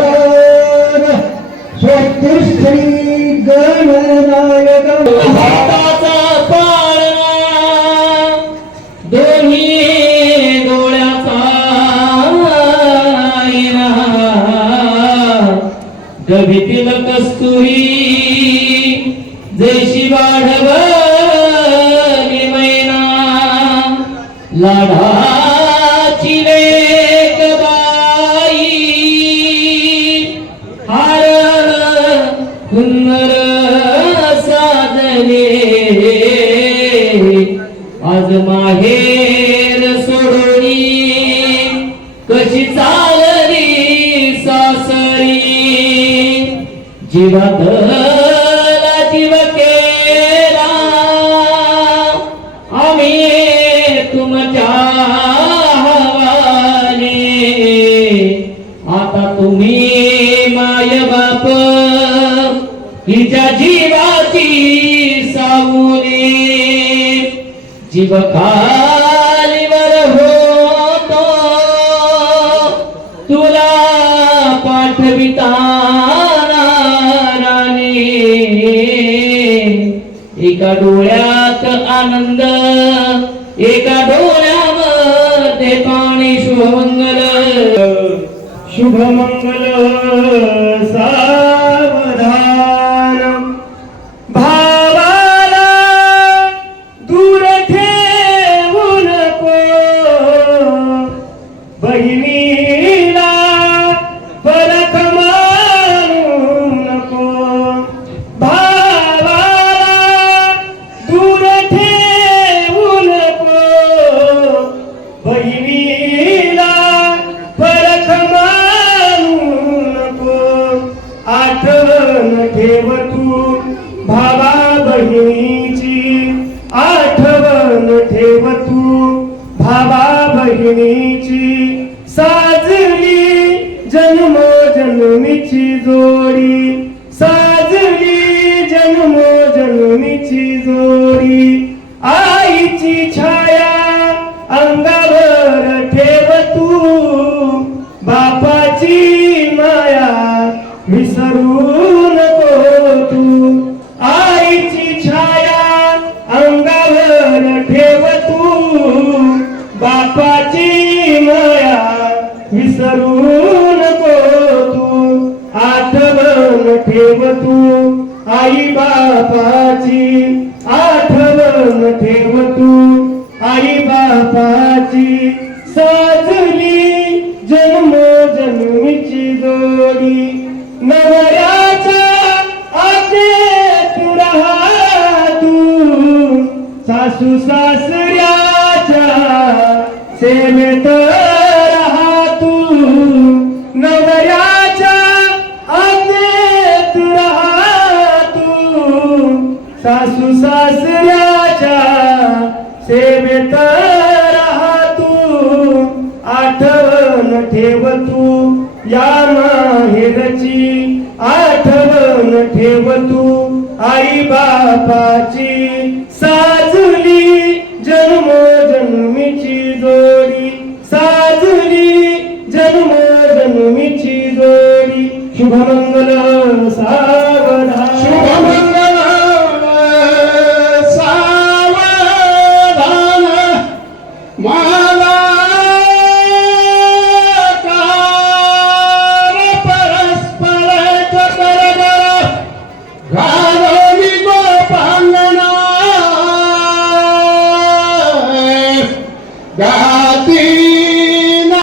सावधान स्वतिष्ठी गणनायक हाताचा पाळणा दोन्ही डोळ्याचा आईना गभीतील कस्तुरी जैशी वाढवली मैना लाडाची लेक बाई हार हुन्नर साजले आज माहेर सोडोनी कशी चालली सासरी जीवातला जीव केला आम्ही तुमच्या हवाले आता तुम्ही माय बाप हिच्या जीवाची सावली जीव खालीवर होतो तुला पाठविताना राणी एका डोळ्यात आनंद एका डोळ्यामध्ये पाणी शुभमंगल शुभमंगल सावधान भावाला दूर ठेवू नको बहिणीला परत मानू नको भावाला दूर ठेवू नको बहिणीला परत आठवण ठेव तू भावा बहिणीची आठवण ठेव तू भावा बहिणीची साजली जन्म जन्मीची जोडी साजली जन्म जन्मीची जोडी आईची छाया अंगावर ठेव तू बापाची माया विसरू नको तू आईची छाया अंगावर ठेव तू बापाची माया विसरू नको तू आठवण ठेव तू आई बापाची आठवण ठेव तू आई बापाची साजली जन्म जन्मीची जोडी नवऱ्याच्या आज्ञेत राहा तू सासू सासऱ्याच्या सेवेत राहा तू नवऱ्याच्या आज्ञेत राहा तू सासू सासऱ्याच्या सेवेत राहा तू आठवण ठेव तू या माहेरची आठवण ठेव तू आई बापाची साजली जन्म जन्मीची जोडी साजली जन्म जन्मीची जोडी शुभमंगल सावधान शुभमंगल सावधान मला God